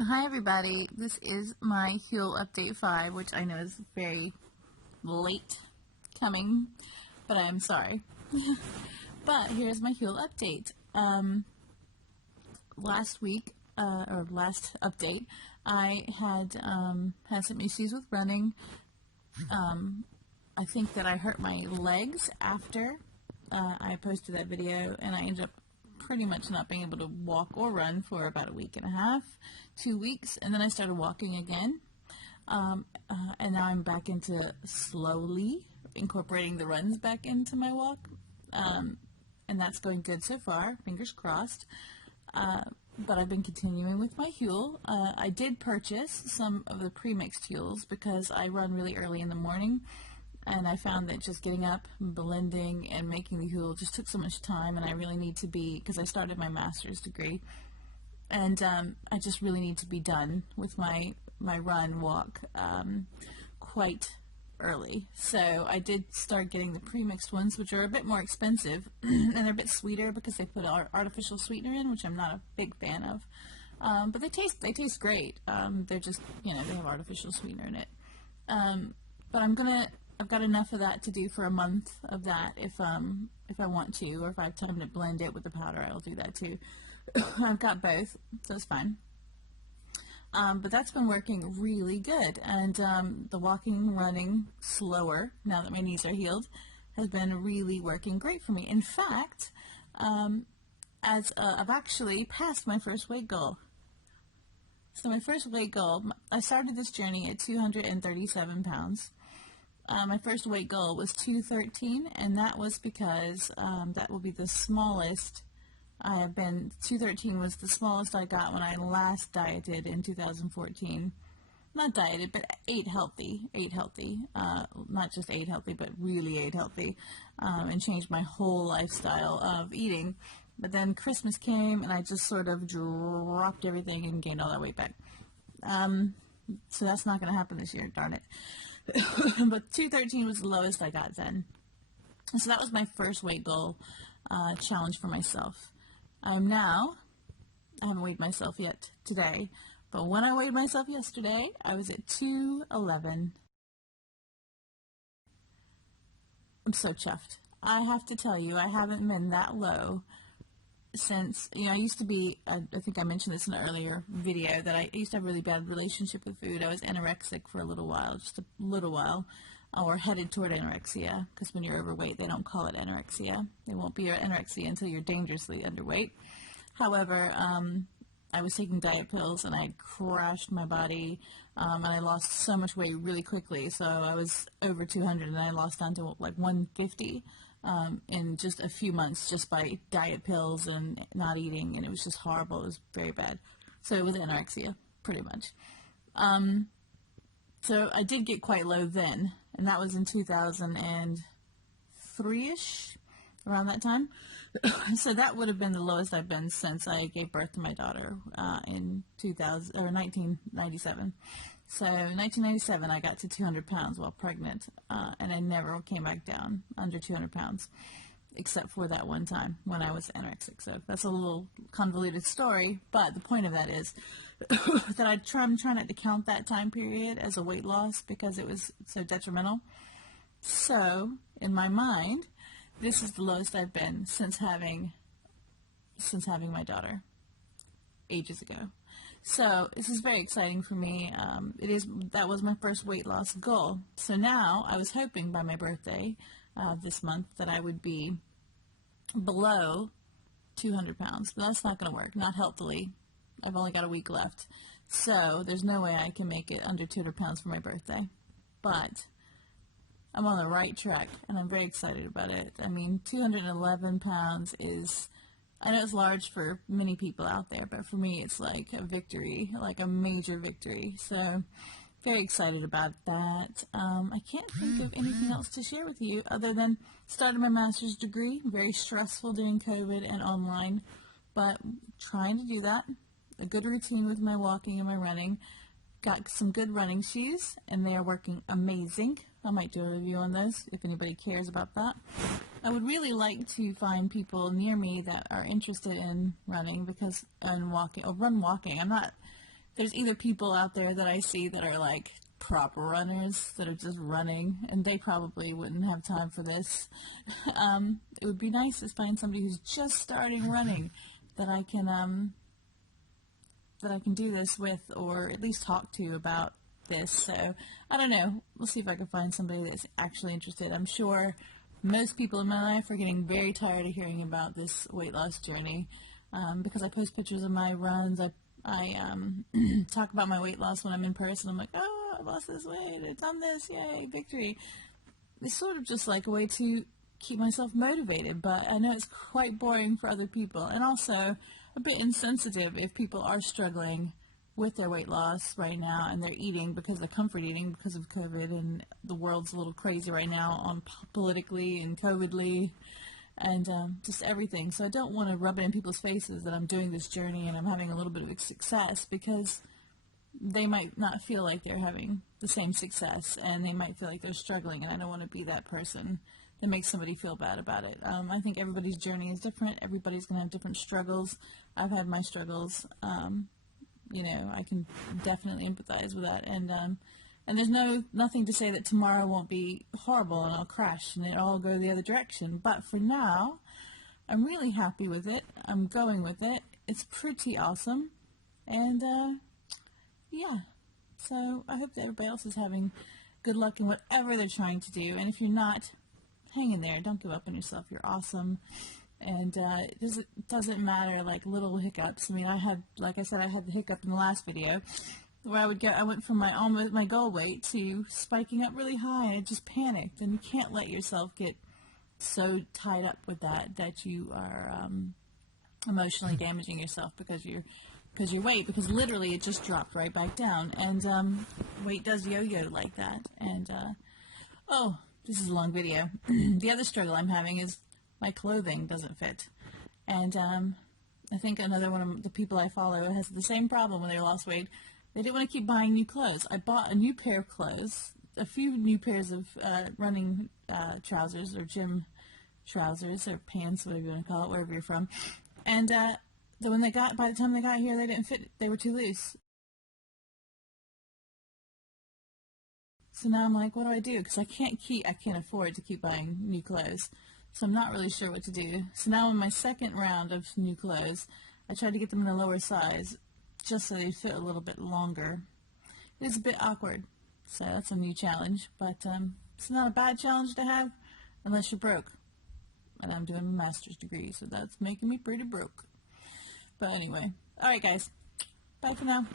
Hi everybody, this is my Huel Update 5, which I know is very late coming, but I'm sorry. But here's my Huel update. Last week, or last update, I had some issues with running. I think that I hurt my legs after I posted that video, and I ended up pretty much not being able to walk or run for about a week and a half, 2 weeks, and then I started walking again. And now I'm back into slowly incorporating the runs back into my walk, and that's going good so far, fingers crossed. But I've been continuing with my Huel. I did purchase some of the pre-mixed Huels because I run really early in the morning, and I found that just getting up, blending, and making the Huel just took so much time, and I really need to be, because I started my master's degree, and I just really need to be done with my run walk quite early. So I did start getting the pre-mixed ones, which are a bit more expensive, and they're a bit sweeter because they put artificial sweetener in, which I'm not a big fan of. But they taste great. They're just, they have artificial sweetener in it. But I've got enough of that to do for a month of that if I want to, or if I have time to blend it with the powder, I'll do that too. I've got both, so it's fine. But that's been working really good, and the walking, running slower, now that my knees are healed, has been really working great for me. In fact, I've actually passed my first weight goal. So my first weight goal, I started this journey at 237 pounds. My first weight goal was 213, and that was because that will be the smallest I have been. 213 was the smallest I got when I last dieted in 2014. Not dieted, but ate healthy. Not just ate healthy, but really ate healthy, and changed my whole lifestyle of eating. But then Christmas came, and I just sort of dropped everything and gained all that weight back. So that's not going to happen this year, darn it. But 213 was the lowest I got then. So that was my first weight goal challenge for myself. Now, I haven't weighed myself yet today, but when I weighed myself yesterday, I was at 211. I'm so chuffed. I have to tell you, I haven't been that low since, I used to be, I think I mentioned this in an earlier video, that I used to have a really bad relationship with food. I was anorexic for a little while, just a little while, or headed toward anorexia, because when you're overweight, they don't call it anorexia. It won't be anorexia until you're dangerously underweight. However, I was taking diet pills, and I crashed my body, and I lost so much weight really quickly. So I was over 200, and I lost down to like 150 in just a few months, just by diet pills and not eating, and it was just horrible. It was very bad. So it was anorexia, pretty much. So I did get quite low then, and that was in 2003-ish, around that time. So that would have been the lowest I've been since I gave birth to my daughter in 1997. So in 1997, I got to 200 pounds while pregnant, and I never came back down under 200 pounds, except for that one time when I was anorexic. So that's a little convoluted story, but the point of that is that I'm trying not to count that time period as a weight loss because it was so detrimental. So in my mind, this is the lowest I've been since having my daughter ages ago. So this is very exciting for me. That was my first weight loss goal. So now I was hoping by my birthday this month that I would be below 200 pounds, but that's not going to work, not healthily. I've only got a week left, so there's no way I can make it under 200 pounds for my birthday. But I'm on the right track, and I'm very excited about it. I mean, 211 pounds is, I know it's large for many people out there, but for me it's like a victory, like a major victory. So very excited about that. I can't think of anything else to share with you other than started my master's degree. Very stressful during COVID and online, but trying to do that. A good routine with my walking and my running. Got some good running shoes, and they are working amazing. I might do a review on those if anybody cares about that. I would really like to find people near me that are interested in running and walking, or run walking. I'm not there's either people out there that I see that are like proper runners that are just running, and they probably wouldn't have time for this. It would be nice to find somebody who's just starting running that I can do this with, or at least talk to about this. So I don't know. We'll see if I can find somebody that's actually interested. I'm sure most people in my life are getting very tired of hearing about this weight loss journey, because I post pictures of my runs. I talk about my weight loss when I'm in person. I'm like, oh, I lost this weight. I've done this. Yay, victory. It's sort of just like a way to keep myself motivated, but I know it's quite boring for other people, and also a bit insensitive if people are struggling with their weight loss right now and they're eating because they're comfort eating because of COVID, and the world's a little crazy right now on politically and COVIDly and just everything. So I don't want to rub it in people's faces that I'm doing this journey and I'm having a little bit of success, because they might not feel like they're having the same success, and they might feel like they're struggling, and I don't want to be that person that makes somebody feel bad about it. I think everybody's journey is different. Everybody's going to have different struggles. I've had my struggles. You know, I can definitely empathize with that, and there's nothing to say that tomorrow won't be horrible and I'll crash and it'll all go the other direction. But for now, I'm really happy with it. I'm going with it. It's pretty awesome, and yeah. So I hope that everybody else is having good luck in whatever they're trying to do, and if you're not, hang in there. Don't give up on yourself. You're awesome. And it doesn't matter, like, little hiccups. I mean, like I said, I had the hiccup in the last video where I went from my goal weight to spiking up really high. I just panicked, and you can't let yourself get so tied up with that you are emotionally damaging yourself because your weight, because literally it just dropped right back down, and weight does yo-yo like that. And oh, this is a long video. The other struggle I'm having is my clothing doesn't fit, and I think another one of the people I follow has the same problem when they lost weight. They didn't want to keep buying new clothes. I bought a new pair of clothes, a few new pairs of running trousers, or gym trousers, or pants, whatever you want to call it, wherever you're from, and by the time they got here, they didn't fit. They were too loose. So now I'm like, what do I do? Because I can't afford to keep buying new clothes. So I'm not really sure what to do. So now in my second round of new clothes, I tried to get them in a lower size just so they fit a little bit longer. It's a bit awkward. So that's a new challenge. But it's not a bad challenge to have unless you're broke. And I'm doing a master's degree, so that's making me pretty broke. But anyway. Alright guys. Bye for now.